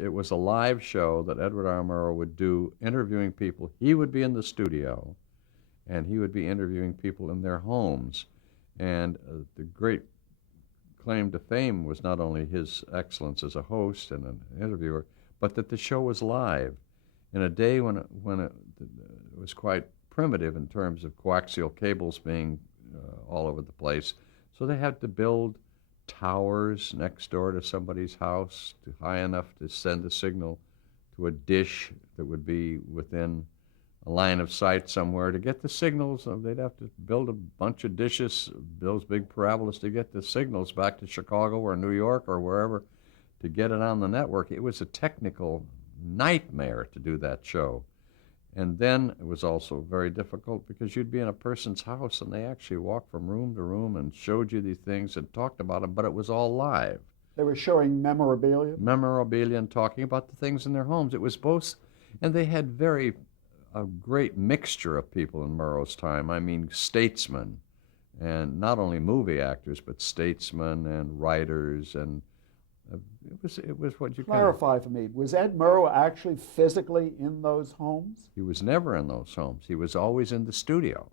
It was a live show that Edward R. Murrow would do, interviewing people. He would be in the studio, and he would be interviewing people in their homes. And the great claim to fame was not only his excellence as a host and an interviewer, but that the show was live in a day when it was quite primitive in terms of coaxial cables being all over the place. So they had to build towers next door to somebody's house high enough to send a signal to a dish that would be within a line of sight somewhere. To get the signals, they'd have to build a bunch of dishes, those big parabolas, to get the signals back to Chicago or New York or wherever to get it on the network. It was a technical nightmare to do that show. And then it was also very difficult because you'd be in a person's house and they actually walked from room to room and showed you these things and talked about them, but it was all live. They were showing memorabilia? Memorabilia and talking about the things in their homes. It was both, and they had a great mixture of people in Murrow's time. I mean, statesmen, and not only movie actors, but statesmen and writers, and it was what you clarify for me. Was Ed Murrow actually physically in those homes? He was never in those homes. He was always in the studio,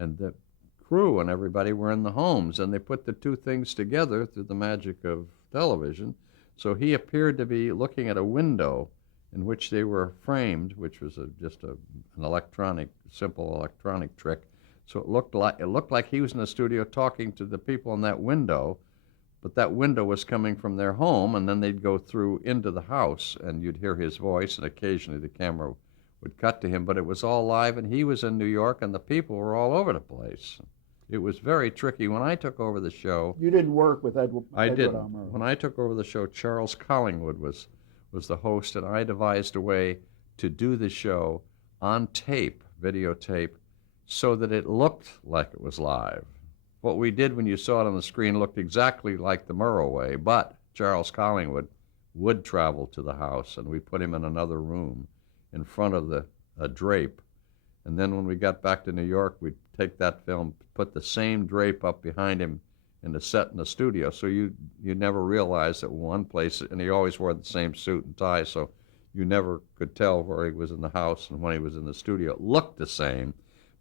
and the crew and everybody were in the homes, and they put the two things together through the magic of television. So he appeared to be looking at a window in which they were framed, which was just an simple electronic trick. So it looked like he was in the studio talking to the people in that window, but that window was coming from their home, and then they'd go through into the house, and you'd hear his voice, and occasionally the camera would cut to him, but it was all live, and he was in New York, and the people were all over the place. It was very tricky. When I took over the show... You didn't work with Edward I didn't. R. Murrow. When I took over the show, Charles Collingwood was the host, and I devised a way to do the show on tape, videotape, so that it looked like it was live. What we did when you saw it on the screen looked exactly like the Murrow way, but Charles Collingwood would travel to the house, and we put him in another room in front of a drape. And then when we got back to New York, we'd take that film, put the same drape up behind him in the set in the studio, so you never realized that one place, and he always wore the same suit and tie, so you never could tell where he was in the house and when he was in the studio. It looked the same,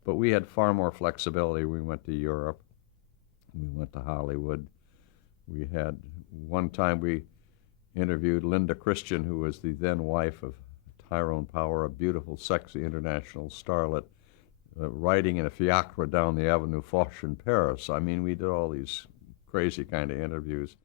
but we had far more flexibility. We went to Europe. We went to Hollywood. We had, one time we interviewed Linda Christian, who was the then wife of Tyrone Power, a beautiful, sexy international starlet, riding in a fiacre down the Avenue Foch in Paris. I mean, we did all these crazy kind of interviews.